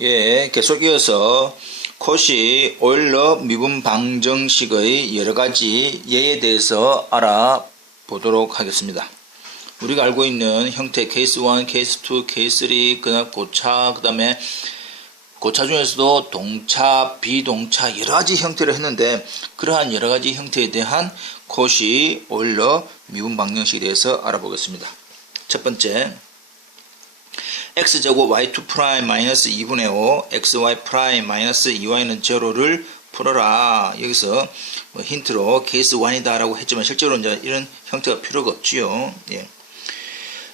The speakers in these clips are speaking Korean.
예, 계속 이어서 코시 오일러 미분 방정식의 여러가지 예에 대해서 알아보도록 하겠습니다. 우리가 알고 있는 형태 케이스 1, 케이스 2, 케이스 3, 그다음 고차, 그 다음에 고차 중에서도 동차, 비동차 여러가지 형태를 했는데, 그러한 여러가지 형태에 대한 코시 오일러 미분 방정식에 대해서 알아보겠습니다. 첫 번째, x제곱 y2' 마이너스 2분의 5 xy' 마이너스 2y는 제로를 풀어라. 여기서 뭐 힌트로 케이스 1이다 라고 했지만 실제로 이제 이런 형태가 필요가 없지요. 예.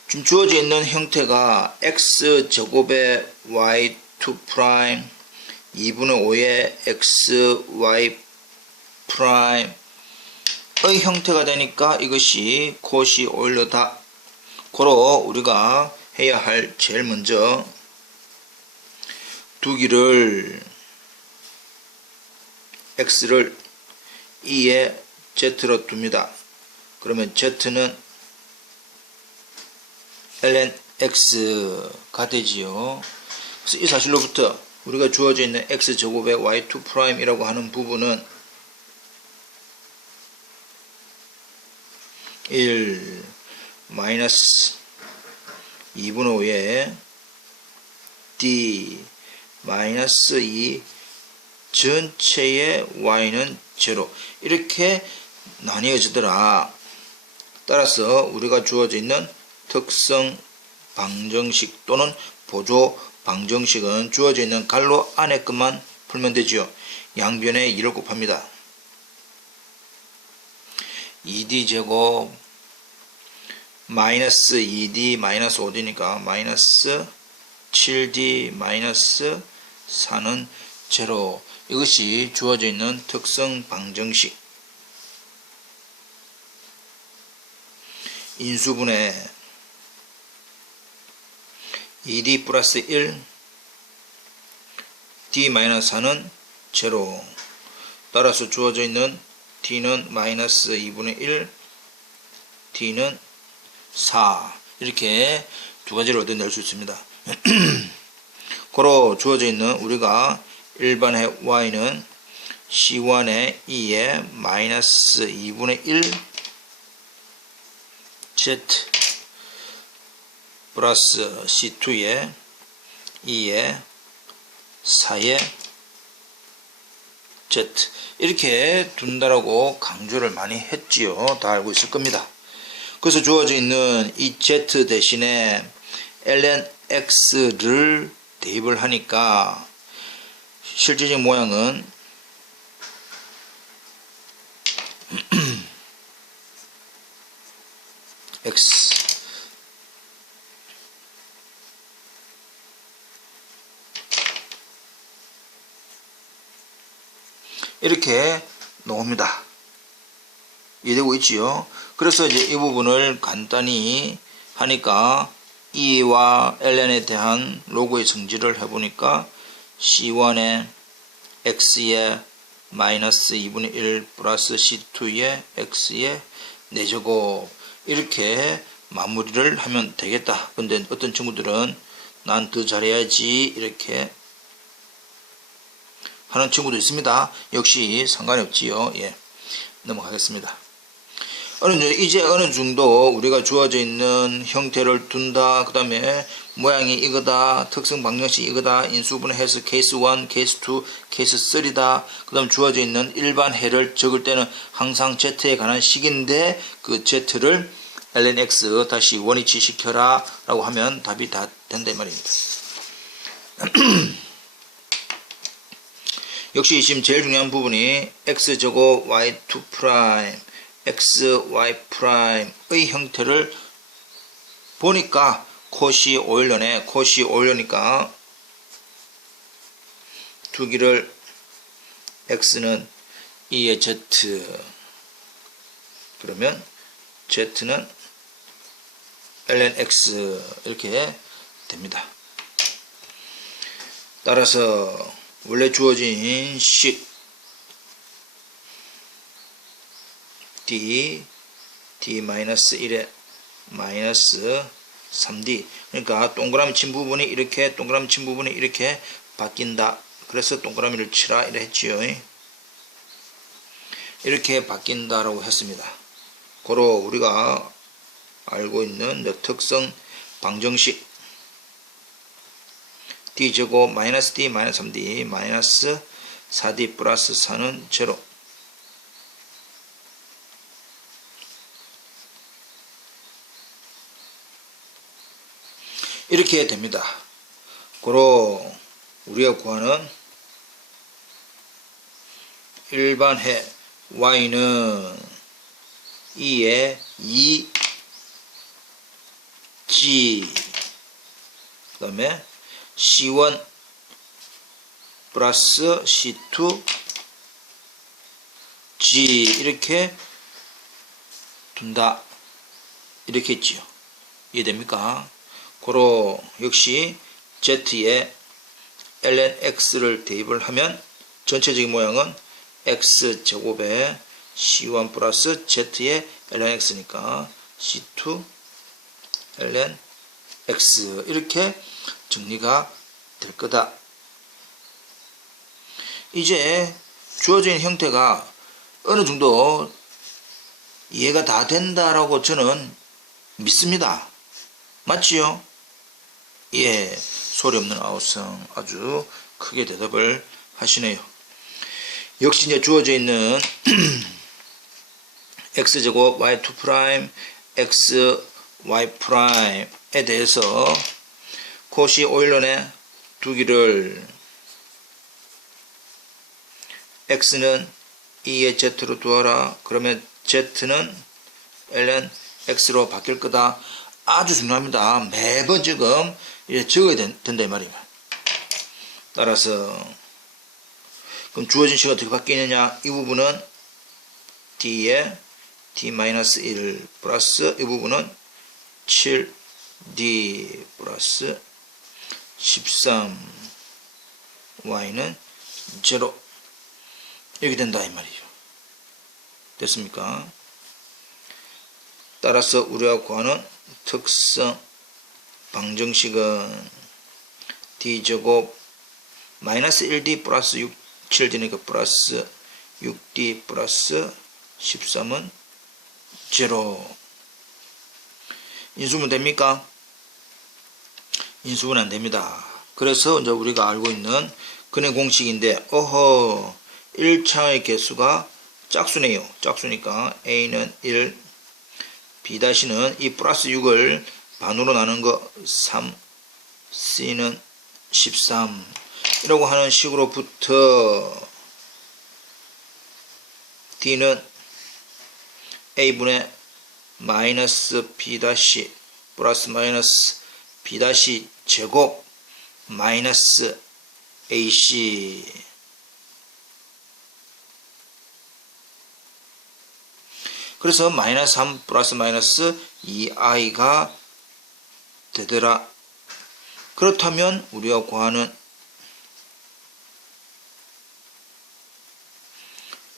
지금 주어져 있는 형태가 x제곱의 y2' 2분의 5의 xy'의 형태가 되니까 이것이 코시 오일러다. 고로 우리가 해야 할 제일 먼저 두기를 x를 2에 z로 둡니다. 그러면 z는 ln x가 되지요. 그래서 이 사실로부터 우리가 주어져 있는 x제곱의 y2'이라고 하는 부분은 1 마이너스 2분의 5에 d 마이너스 2 전체의 y는 0 이렇게 나뉘어지더라. 따라서 우리가 주어져 있는 특성 방정식 또는 보조 방정식은 주어져 있는 괄호 안에 것만 풀면 되지요. 양변에 2를 곱합니다. 2d제곱 마이너스 2d 마이너스 5d니까 마이너스 7d 마이너스 4는 0. 이것이 주어져 있는 특성 방정식. 인수분해 2d 플러스 1 d 마이너스 4는 0. 따라서 주어져 있는 d는 마이너스 2분의 1 d는 4 이렇게 두 가지를 얻어낼 수 있습니다. 고로 주어져 있는 우리가 일반의 y는 c1의 2에 마이너스 2분의 1 z 플러스 c2의 2에 4의 z 이렇게 둔다라고 강조를 많이 했지요. 다 알고 있을 겁니다. 그래서 주어져 있는 이 z 대신에 ln x를 대입을 하니까 실질적 모양은 x 이렇게 나옵니다. 이해되고 있지요? 그래서 이제 이 부분을 간단히 하니까 E와 ln에 대한 로그의 성질을 해보니까 C1의 X의 마이너스 2분의 1 플러스 C2의 X의 4제곱 이렇게 마무리를 하면 되겠다. 근데 어떤 친구들은 난 더 잘해야지 이렇게 하는 친구도 있습니다. 역시 상관이 없지요. 예. 넘어가겠습니다. 이제 어느 정도 우리가 주어져 있는 형태를 둔다. 그 다음에 모양이 이거다. 특성 방정식 이거다. 인수분해해서 케이스 1, 케이스 2, 케이스 3다. 그 다음 주어져 있는 일반 해를 적을 때는 항상 z에 관한 식인데 그 z를 ln x 다시 원위치 시켜라 라고 하면 답이 다 된다 이 말입니다. 역시 지금 제일 중요한 부분이 x제곱 y2' xy'의 형태를 보니까 코시 오일러네. 코시 오일러니까 두기를 x는 2의 z 그러면 z는 ln x 이렇게 됩니다. 따라서 원래 주어진 식 d-1에 마이너스 3d 그러니까 동그라미 친 부분이 이렇게 동그라미 친 부분이 이렇게 바뀐다. 그래서 동그라미를 치라 이래 했지요. 이렇게 바뀐다라고 했습니다. 고로 우리가 알고 있는 특성 방정식 d제곱 마이너스 d 마이너스 3d 마이너스 4d 플러스 4는 제로. 이렇게 됩니다. 고로 우리가 구하는 일반해 y는 2의 2g 그 다음에 c1 플러스 c2 g 이렇게 둔다. 이렇게 했지요. 이해됩니까? 고로 역시 z에 ln x를 대입을 하면 전체적인 모양은 x제곱에 c1 플러스 z의 ln x니까 c2 ln x 이렇게 정리가 될 거다. 이제 주어진 형태가 어느 정도 이해가 다 된다라고 저는 믿습니다. 맞지요? 예, 소리 없는 아우성 아주 크게 대답을 하시네요. 역시 이제 주어져 있는 x제곱 y2' x y''에 대해서 코시 오일런의 두기를 x는 2의 z로 두어라. 그러면 z는 ln x로 바뀔 거다. 아주 중요합니다. 매번 지금 적어야 된다 이 말이에요. 따라서 그럼 주어진 식이 어떻게 바뀌느냐? 이 부분은 d에 d-1 플러스 이 부분은 7d 플러스 13y는 0 이렇게 된다 이 말이죠. 됐습니까? 따라서 우리가 구하는 특성 방정식은 d제곱 마이너스 1d 플러스 7d니까 플러스 6d 플러스 13은 0. 인수분 됩니까? 인수분 안 됩니다. 그래서 이제 우리가 알고 있는 근의 공식인데, 1차의 개수가 짝수네요. 짝수니까 a는 1, b'는 이 플러스 6을 반으로 나눈 거 3, c는 13 이라고 하는 식으로부터 d는 a분의 마이너스 b' 플러스 마이너스 b' 제곱 마이너스 ac 그래서 마이너스 3 플러스 마이너스 2i가 되더라. 그렇다면 우리가 구하는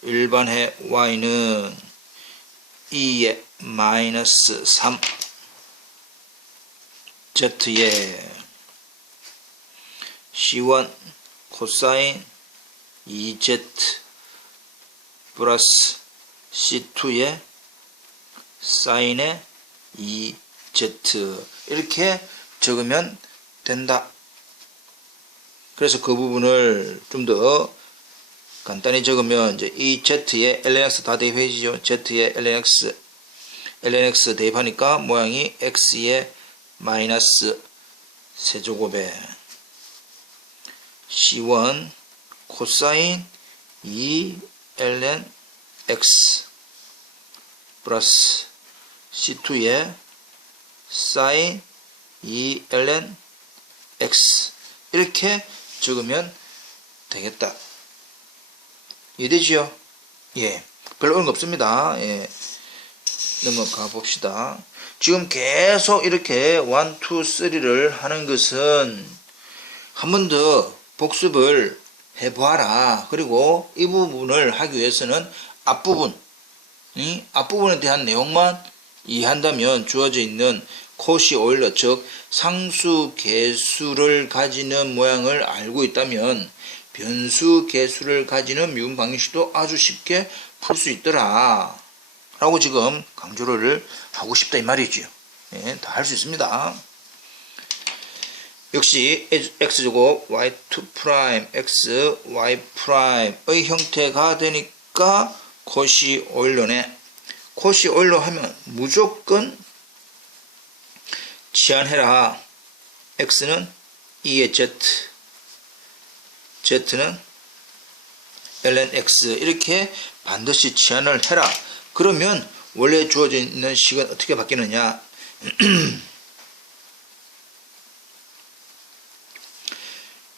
일반해 y는 2의 마이너스 3 z에 c1 코사인 2z 플러스 c2의 사인의 2z 이렇게 적으면 된다. 그래서 그 부분을 좀 더 간단히 적으면 이제 이 z의 lnx 다 대입해지죠. z의 lnx 대입하니까 모양이 x의 마이너스 세제곱에 c1 코사인 2 ln x 플러스 c2의 사인 2 ln x 이렇게 적으면 되겠다. 이해되지요? 예, 별로 어려운 거 없습니다. 예, 넘어가 봅시다. 지금 계속 이렇게 1, 2, 3를 하는 것은 한 번 더 복습을 해보아라. 그리고 이 부분을 하기 위해서는 앞부분에 대한 내용만 이해한다면 주어져 있는 코시 오일러 즉 상수 계수를 가지는 모양을 알고 있다면 변수 계수를 가지는 미분 방정식도 아주 쉽게 풀 수 있더라 라고 지금 강조를 하고 싶다 이 말이지요. 예, 다 할 수 있습니다. 역시 x제곱 y2' x y''의 형태가 되니까 코시 오일러네. 코시 오일러 하면 무조건 치환해라. x는 2의 z, z는 ln x 이렇게 반드시 치환을 해라. 그러면 원래 주어져 있는 식은 어떻게 바뀌느냐.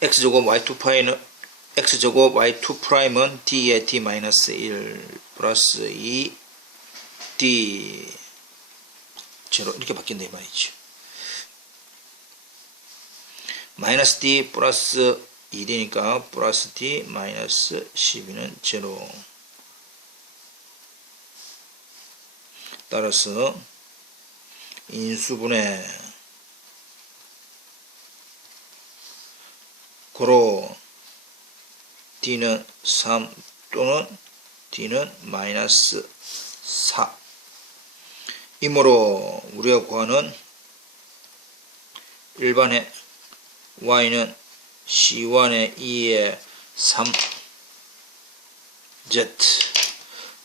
x제곱 y2'는 x제곱 y2'은 d의 d-1 플러스 2 d 제로 이렇게 바뀐다 이 말이죠. 마이너스 d 플러스 2d니까 플러스 d 마이너스 12는 제로. 따라서 인수분해 고로 d는 3 또는 d는 마이너스 4 이므로 우리가 구하는 일반의 y는 c1의 2의 3z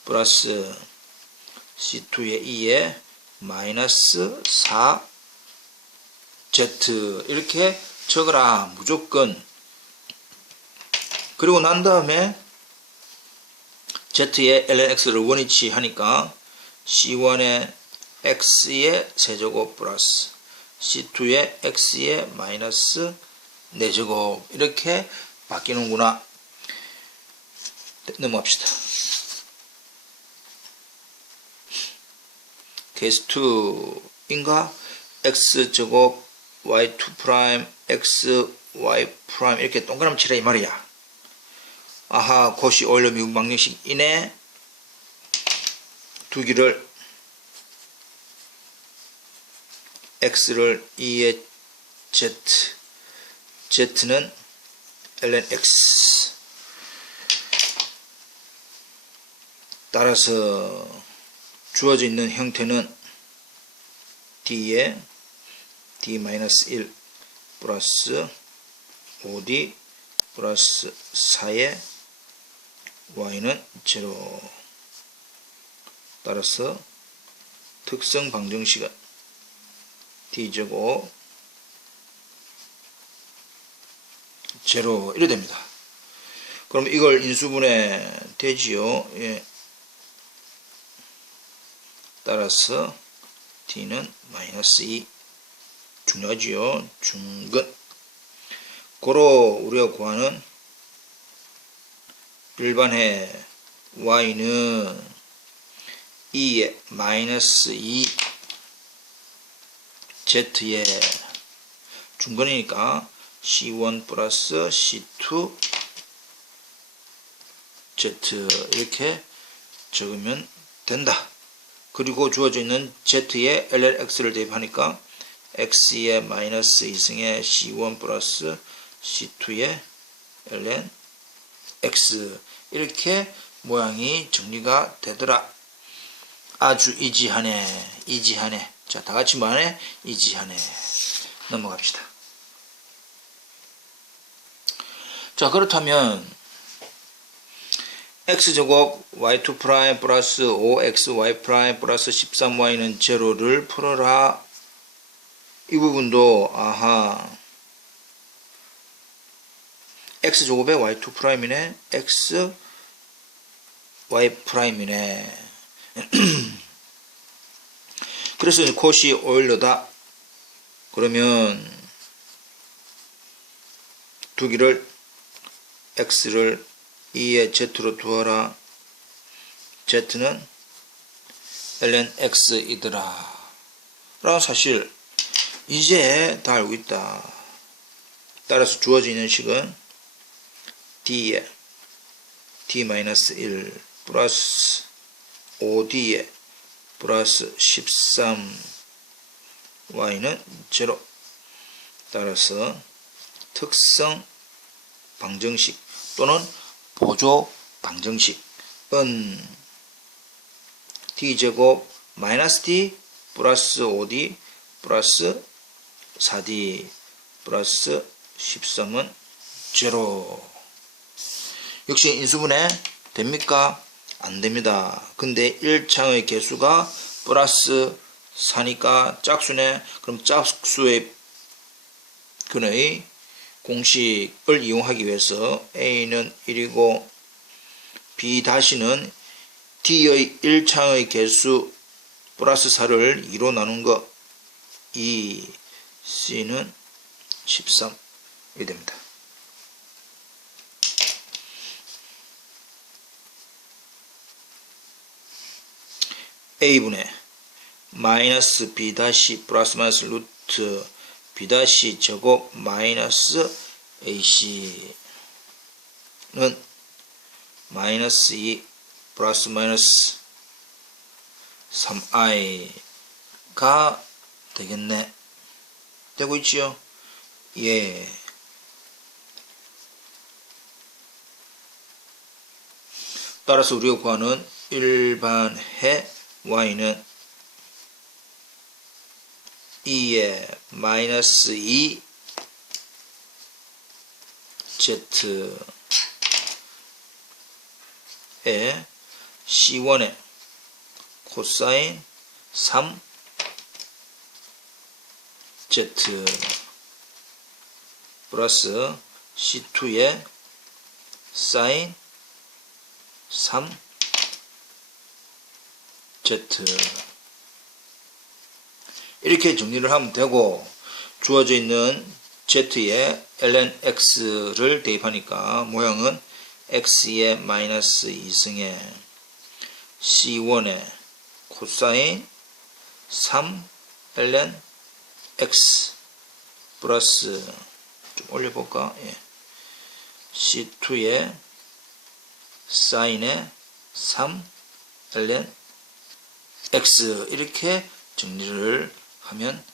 플러스 c2의 2의 마이너스 4z 이렇게 적어라. 무조건. 그리고 난 다음에 z의 ln x를 원위치 하니까 c1의 x의 세제곱 플러스 c2의 x의 마이너스 4제곱 이렇게 바뀌는구나. 넘어갑시다. 케이스 2인가 x제곱 y2' x y' 이렇게 동그라미 치라 이 말이야. 아하 코시 오일러 미분 방정식 이내 두기를 x를 2의 z, z는 ln x. 따라서 주어져 있는 형태는 d의 d-1 플러스 5d 플러스 4의 y는 제로. 따라서 특성 방정식은 d제곱 제로 이래 됩니다. 그럼 이걸 인수분해 되지요. 예. 따라서 d는 마이너스 2 중요하지요. 중근. 고로 우리가 구하는 일반의 y는 2의 마이너스 2 z의 중근이니까 c1 플러스 c2 z 이렇게 적으면 된다. 그리고 주어져 있는 z의 ln x를 대입하니까 x의 마이너스 2승의 c1 플러스 c2의 ln x 이렇게 모양이 정리가 되더라. 아주 이지하네. 이지하네. 자, 다같이 뭐하네? 이지하네. 넘어갑시다. 자, 그렇다면 x제곱 y2' 플러스 5xy' 플러스 13y는 제로를 풀어라. 이 부분도 아하 x제곱에 y2'이네 xy'이네 그래서 코시 오일러다. 그러면 두기를 x를 2의 z로 두어라. z는 ln x이더라 라는 사실 이제 다 알고 있다. 따라서 주어지는 식은 d의 d-1 플러스 5d의 플러스 13 y는 0. 따라서 특성 방정식 또는 보조 방정식은 d제곱 마이너스 d 플러스 5d 플러스 4d 플러스 13은 0. 역시 인수분해 됩니까? 안 됩니다. 근데 1창의 개수가 플러스 4니까 짝수네. 그럼 짝수의 근의 공식을 이용하기 위해서 a는 1이고 b-는 d의 1창의 개수 플러스 4를 2로 나눈 거 2, c는 13 이렇게 됩니다. a분의 마이너스 b- 플러스 마이너스 루트 b- 제곱 마이너스 ac는 마이너스 2 플러스 마이너스 3i가 되겠네. 되고 있지요? 예. 따라서 우리가 구하는 일반해 y는 2에 마이너스 2 z에 c1에 코사인 3 z 플러스 c2에 사인 3 z 이렇게 정리를 하면 되고 주어져 있는 z에 ln x를 대입하니까 모양은 x의 마이너스 2승에 c1의 코사인 3 ln x 플러스 좀 올려볼까? 예. c2의 사인의 3 ln x 이렇게 정리를 하면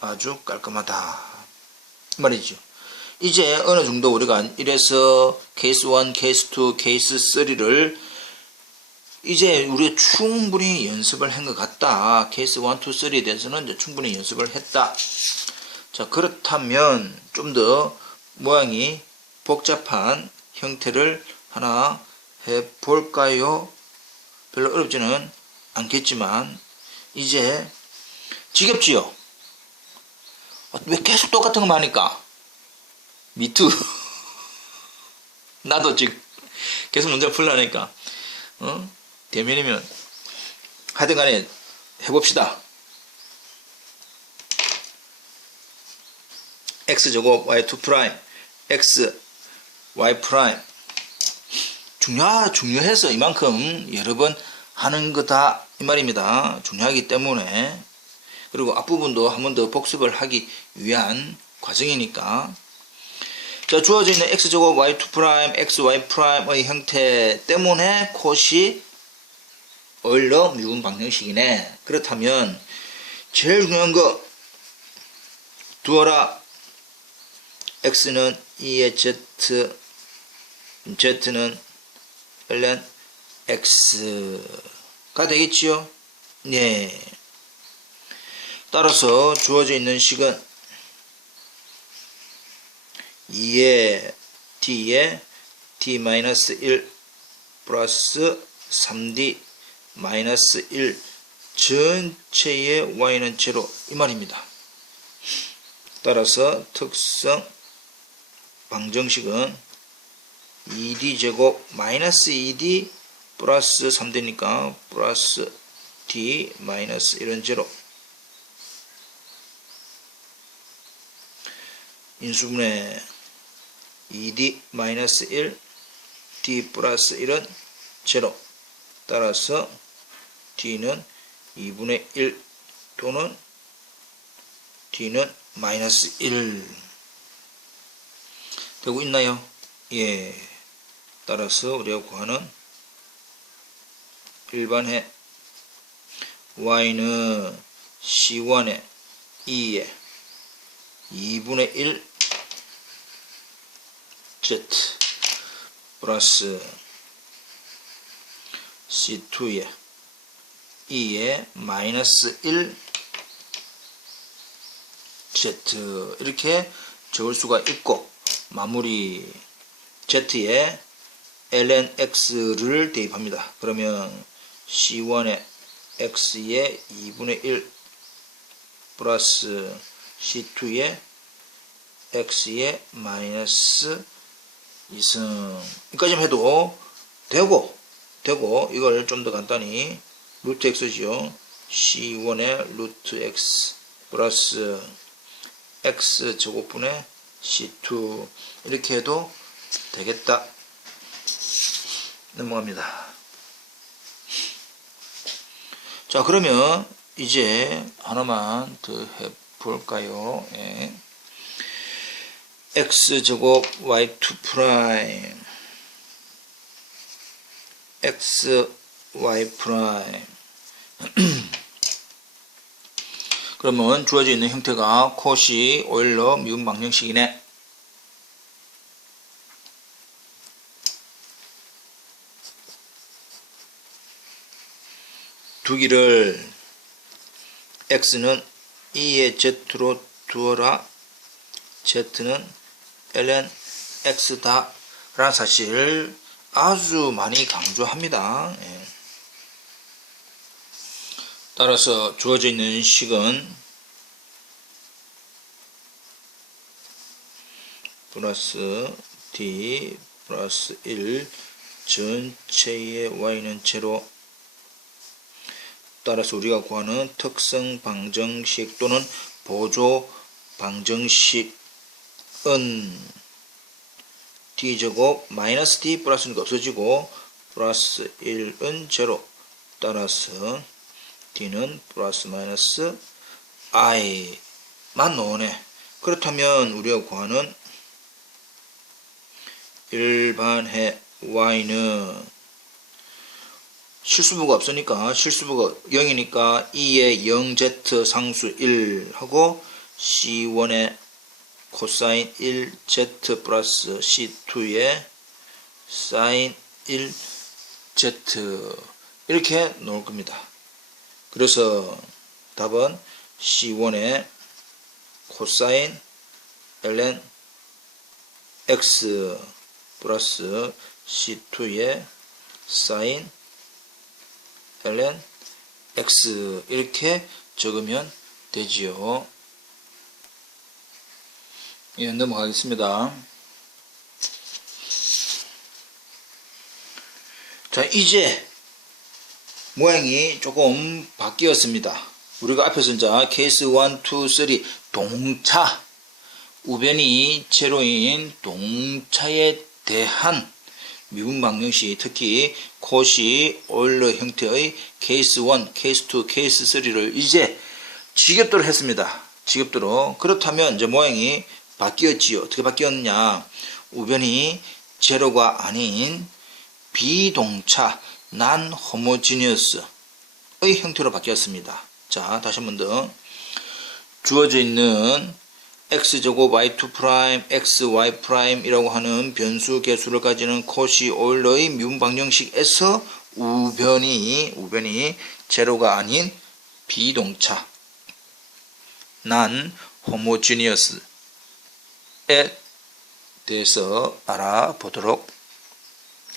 아주 깔끔하다 말이죠. 이제 어느 정도 우리가 1에서 케이스 1, 케이스 2, 케이스 3를 이제 우리가 충분히 연습을 한 것 같다. 케이스 1, 2, 3에 대해서는 이제 충분히 연습을 했다. 자, 그렇다면 좀 더 모양이 복잡한 형태를 하나 해볼까요? 별로 어렵지는 않겠지만 이제 지겹지요? 왜 계속 똑같은 것만 하니까? 미투. 나도 지금 계속 문제 풀라니까. 대면이면 하여튼 간에 해봅시다. x제곱 y2' x y' 중요해서 이만큼 여러 번 하는 거다 이 말입니다. 중요하기 때문에. 그리고 앞부분도 한 번 더 복습을 하기 위한 과정이니까. 자, 주어져 있는 x제곱 y2' xy'의 형태 때문에 콧이 얼러 미분 방정식이네. 그렇다면 제일 중요한 거 두어라. x는 2의 z, z는 ln x가 되겠지요? 네. 따라서 주어져 있는 식은 2의 d에 d-1 플러스 3d 마이너스 1 전체의 y는 0 이 말입니다. 따라서 특성 방정식은 2d제곱 마이너스 2d 플러스 3d니까 플러스 d 마이너스 1은 0 인수분해 2d 마이너스 1 d 플러스 1은 0 따라서 d는 2분의 1 또는 d는 마이너스 1 되고 있나요? 예. 따라서 우리가 구하는 일반해 y는 c1에 2에 2분의 1 z 플러스 C2에 2에 마이너스 1 z 이렇게 적을 수가 있고, 마무리 z에 ln x를 대입합니다. 그러면 C1에 x에 2분의 1 플러스 C2에 x에 마이너스 2승, 여기까지만 해도 되고 이걸 좀 더 간단히 루트 x지요. C1에 루트 x 플러스 x 제곱분의 C2 이렇게 해도 되겠다. 넘어갑니다. 자, 그러면 이제 하나만 더 해볼까요? 예. x제곱 y2 프라임 xy 프라임 그러면 주어져 있는 형태가 코시 오일러 미분 방정식이네. 두기를 x는 2의 z로 두어라, z는 ln x다 라는 사실을 아주 많이 강조합니다. 예. 따라서 주어져 있는 식은 플러스 d 플러스 1 전체의 y는 제로. 따라서 우리가 구하는 특성 방정식 또는 보조 방정식은 d제곱 마이너스 d 플러스는 없어지고 플러스 1은 제로. 따라서 d는 플러스 마이너스 i만 나오네. 그렇다면 우리가 구하는 일반해 y는 실수부가 없으니까, 실수부가 0이니까 2의 0z 상수 1 하고 C1의 코사인 1z 플러스 C2의 사인 1z 이렇게 나올 겁니다. 그래서 답은 C1의 코사인 ln x 플러스 C2의 사인 ln x 이렇게 적으면 되지요. 예, 넘어가겠습니다. 자, 이제 모양이 조금 바뀌었습니다. 우리가 앞에서 이제 케이스 1, 2, 3 동차, 우변이 제로인 동차에 대한 미분 방정식, 특히 코시 오일러 형태의 케이스 1, 케이스 2, 케이스 3를 이제 직엽도로 했습니다. 직엽도로. 그렇다면 이제 모양이 바뀌었지요. 어떻게 바뀌었느냐? 우변이 제로가 아닌 비동차 난 호모지니어스의 형태로 바뀌었습니다. 자, 다시 한 번 더. 주어져 있는 x제곱 y2 프라임 xy 프라임이라고 하는 변수 개수를 가지는 코시 오일러의 미분 방정식에서 우변이 제로가 아닌 비동차 난 호모지니어스에 대해서 알아보도록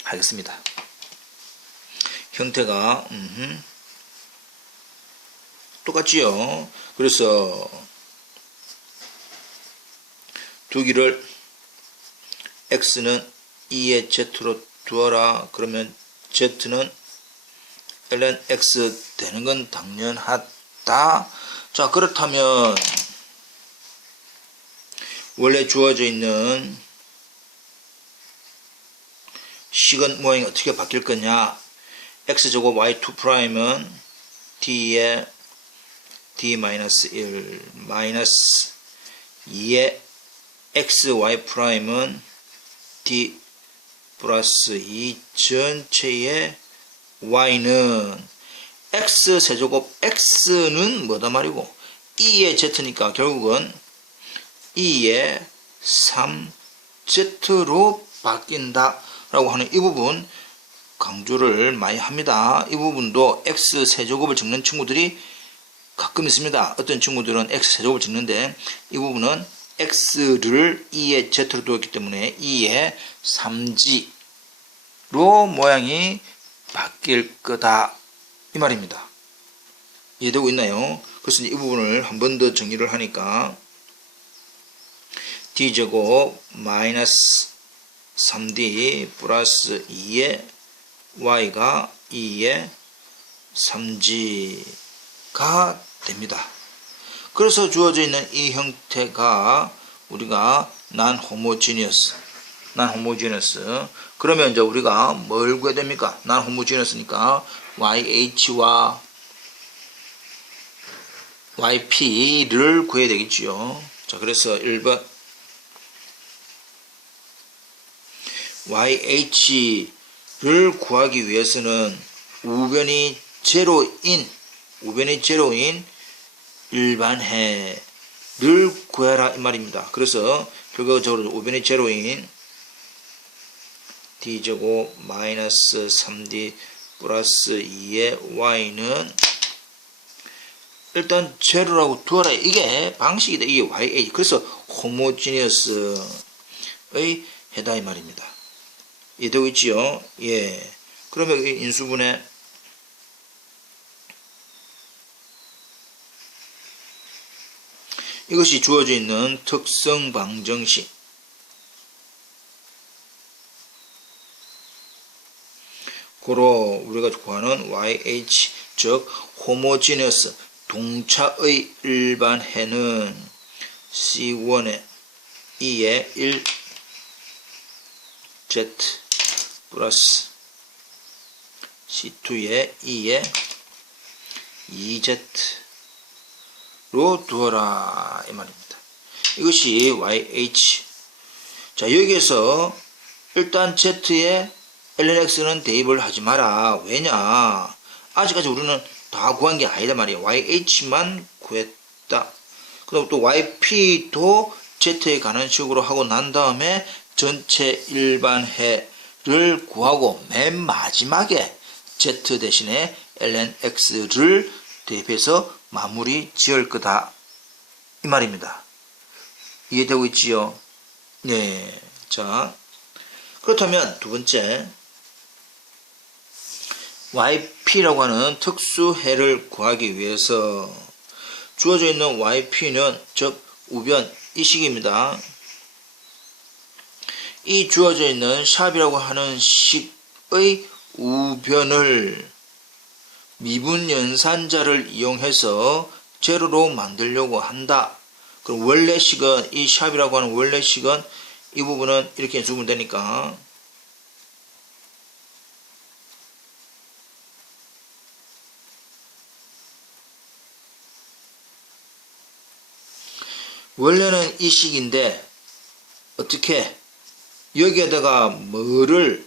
하겠습니다. 형태가 똑같지요. 그래서 두기를 x는 2의 z로 두어라. 그러면 z는 ln x 되는 건 당연하다. 자, 그렇다면 원래 주어져 있는 식은 모양이 어떻게 바뀔 거냐? x제곱 y2 프라임은 d에 d-1 마이너스 2의 xy 프라임은 d 플러스 2 전체의 y는 x 세제곱 x는 뭐다 말이고 2의 Z니까 결국은 2의 3Z로 바뀐다 라고 하는 이 부분 강조를 많이 합니다. 이 부분도 X세제곱을 적는 친구들이 가끔 있습니다. 어떤 친구들은 X세제곱을 적는데 이 부분은 X를 2의 Z로 두었기 때문에 2의 3G로 모양이 바뀔 거다 이 말입니다. 이해되고 있나요? 그래서 이 부분을 한 번 더 정리를 하니까 D제곱 마이너스 3D 플러스 2의 Y가 2의 3G가 됩니다. 그래서 주어져 있는 이 형태가 우리가 non-homogeneous 그러면 이제 우리가 뭘 구해야 됩니까? non-homogeneous니까 YH와 YP를 구해야 되겠지요. 자, 그래서 1번 YH를 구하기 위해서는 우변이 제로인 일반해를 구해라 이 말입니다. 그래서 결과적으로 우변이 제로인 D제곱 마이너스 3D 플러스 2의 Y는 일단 제로라고 두어라. 이게 방식이다. 이게 YH. 그래서 호모지니어스의 해다 이 말입니다. 이해되고 있지요? 예. 그러면 이 인수분해 이것이 주어져 있는 특성 방정식. 고로 우리가 구하는 YH 즉 호모지니어스 동차의 일반해는 C1의 2의 1Z 플러스 C2의 2의 2Z로 두어라 이 말입니다. 이것이 YH. 자, 여기에서 일단 Z에 lnx는 대입을 하지 마라. 왜냐? 아직까지 우리는 다 구한 게 아니다 말이에요. YH만 구했다. 그럼 또 YP도 Z에 가는 식으로 하고 난 다음에 전체 일반해를 구하고 맨 마지막에 Z 대신에 lnx를 대입해서 마무리 지을 거다. 이 말입니다. 이해되고 있지요? 네. 자, 그렇다면 두 번째 YP라고 하는 특수해를 구하기 위해서 주어져 있는 YP는 즉 우변 이 식입니다. 이 주어져 있는 샵이라고 하는 식의 우변을 미분 연산자를 이용해서 제로로 만들려고 한다. 그럼 원래식은 이 샵이라고 하는 원래식은 이 부분은 이렇게 해주면 되니까 원래는 이 식인데 어떻게 여기에다가 뭐를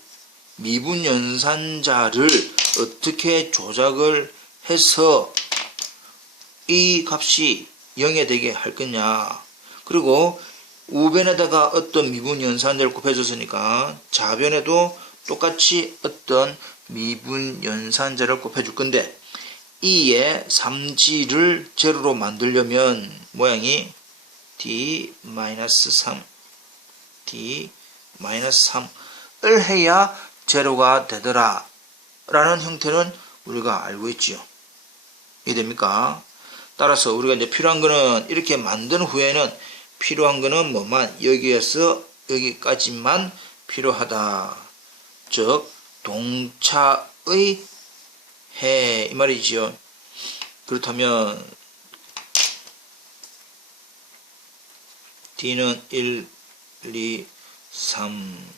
미분 연산자를 어떻게 조작을 해서 이 값이 0이 되게 할 거냐. 그리고 우변에다가 어떤 미분 연산자를 곱해줬으니까 좌변에도 똑같이 어떤 미분 연산자를 곱해줄 건데 2의 3g를 제로로 만들려면 모양이 D-3 D-3을 해야 제로가 되더라 라는 형태는 우리가 알고 있지요. 이해됩니까? 따라서 우리가 이제 필요한 거는 이렇게 만든 후에는 필요한 거는 뭐만 여기에서 여기까지만 필요하다. 즉 동차의 해 이 말이지요. 그렇다면 D는 1, 2, 3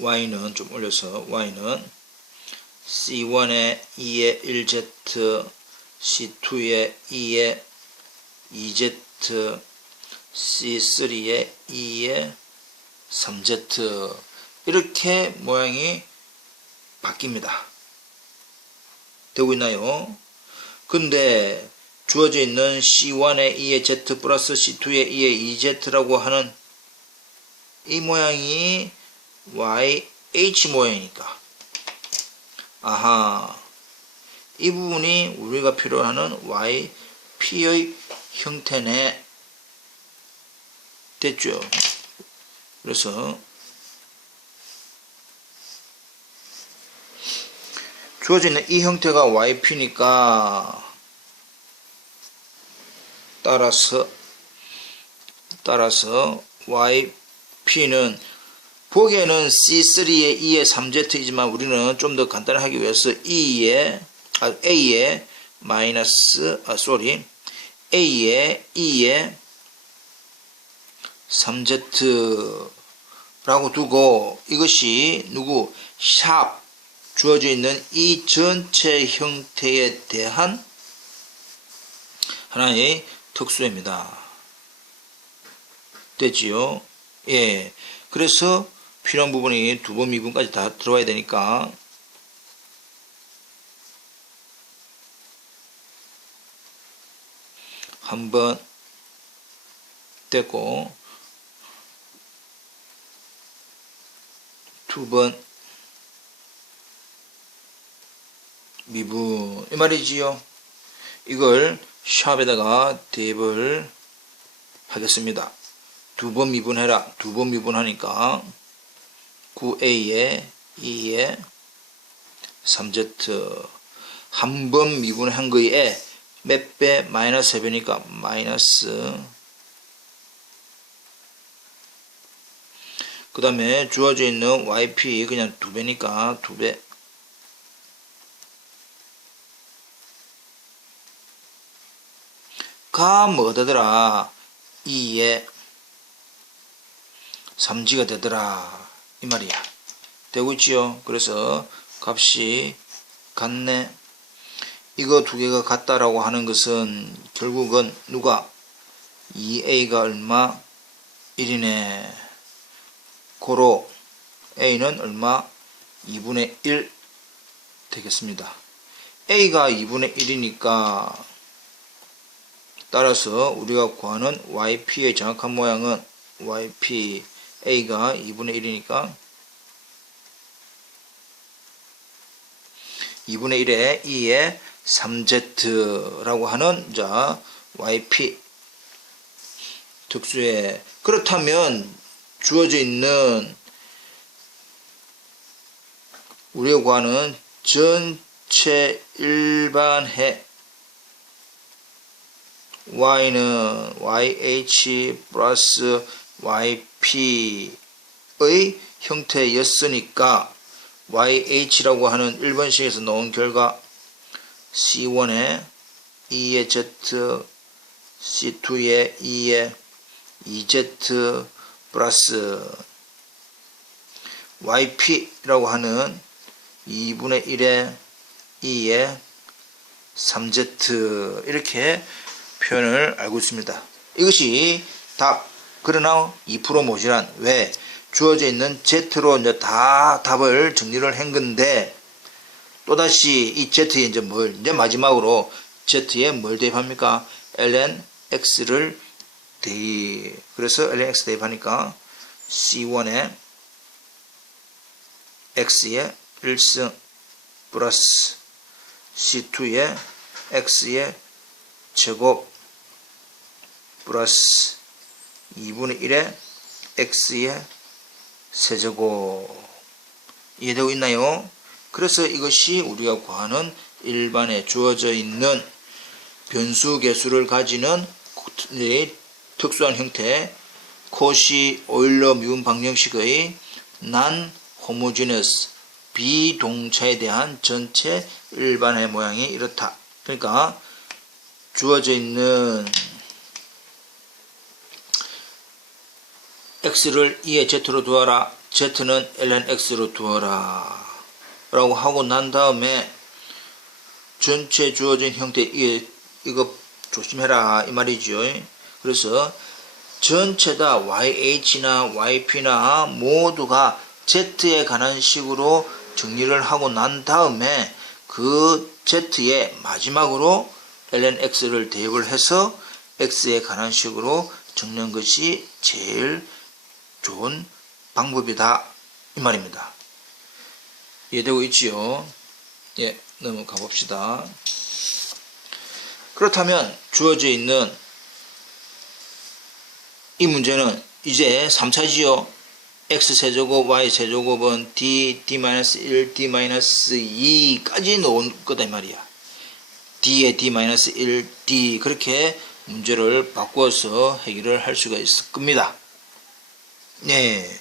Y는 좀 올려서 Y는 C1의 2의 1Z C2의 2의 2Z C3의 2의 3Z 이렇게 모양이 바뀝니다. 되고 있나요? 근데 주어져 있는 C1의 2의 Z 플러스 C2의 2의 2Z라고 하는 이 모양이 YH 모양이니까 아하, 이 부분이 우리가 필요하는 YP의 형태네. 됐죠? 그래서 주어져 있는 이 형태가 YP니까 따라서 YP는 보기에는 C3의 2의 3Z이지만 우리는 좀 더 간단히 하기 위해서 A의 A의 2의 3Z라고 두고 이것이 샵 주어져 있는 이 전체 형태에 대한 하나의 특수입니다. 됐지요? 예. 그래서 필요한 부분이 두 번 미분까지 다 들어와야 되니까 한 번 됐고 두 번 미분 이 말이지요. 이걸 샵에다가 대입을 하겠습니다. 두 번 미분해라. 두 번 미분하니까 9A에 2에 3Z 한 번 미분한 거에 몇 배? 마이너스 3배니까 마이너스 그 다음에 주어져 있는 YP 그냥 2배니까 2배 가 뭐가 되더라? 2에 3G가 되더라 이 말이야. 되고 있지요. 그래서 값이 같네. 이거 두 개가 같다라고 하는 것은 결국은 누가 2A가 얼마? 1이네. 고로 A는 얼마? 2분의 1 되겠습니다. A가 2분의 1이니까 따라서 우리가 구하는 YP의 정확한 모양은 YP A가 2분의 1이니까 2분의 1에 2에 3Z라고 하는 자 YP 특수에 그렇다면 주어져 있는 우리가 구하는 전체 일반해 Y는 YH 플러스 YP의 형태였으니까 YH라고 하는 1번식에서 나온 결과 C1에 2의 Z, C2에 2의 2Z 플러스 YP라고 하는 2분의 1의 2의 3Z 이렇게 표현을 알고 있습니다. 이것이 답. 그러나 2% 모자란 왜? 주어져 있는 Z로 이제 다 답을 정리를 한 건데 또다시 이 Z에 이제 이제 마지막으로 Z에 뭘 대입합니까? ln x를 대입. 그래서 ln x 대입하니까 C1에 x의 1승 플러스 C2의 x의 제곱 플러스 2분의 1의 x의 세제곱 이해되고 있나요? 그래서 이것이 우리가 구하는 일반에 주어져 있는 변수 개수를 가지는 특수한 형태 코시 오일러 미분 방정식의 non homogeneous 비동차에 대한 전체 일반의 모양이 이렇다. 그러니까 주어져 있는 x를 2의 z로 두어라. z는 ln x로 두어라. 라고 하고 난 다음에 전체 주어진 형태 이거 조심해라 이 말이죠. 그래서 전체 다 YH나 YP나 모두가 Z에 관한 식으로 정리를 하고 난 다음에 그 Z에 마지막으로 ln x를 대입을 해서 x에 관한 식으로 적는 것이 제일 좋은 방법이다 이 말입니다. 이해되고 있지요? 예, 넘어가 봅시다. 그렇다면 주어져 있는 이 문제는 이제 3차지요. x세제곱 y세제곱은 d, d-1, d-2까지 놓은 거다 이 말이야. d에 d-1, d 그렇게 문제를 바꾸어서 해결을 할 수가 있을 겁니다. 네,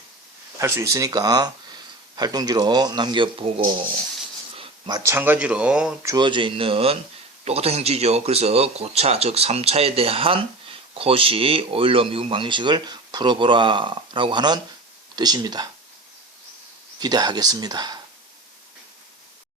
할 수 있으니까 활동지로 남겨보고, 마찬가지로 주어져 있는 똑같은 형태죠. 그래서 고차 즉 3차에 대한 콧이 오일러 미분 방정식을 풀어보라 라고 하는 뜻입니다. 기대하겠습니다.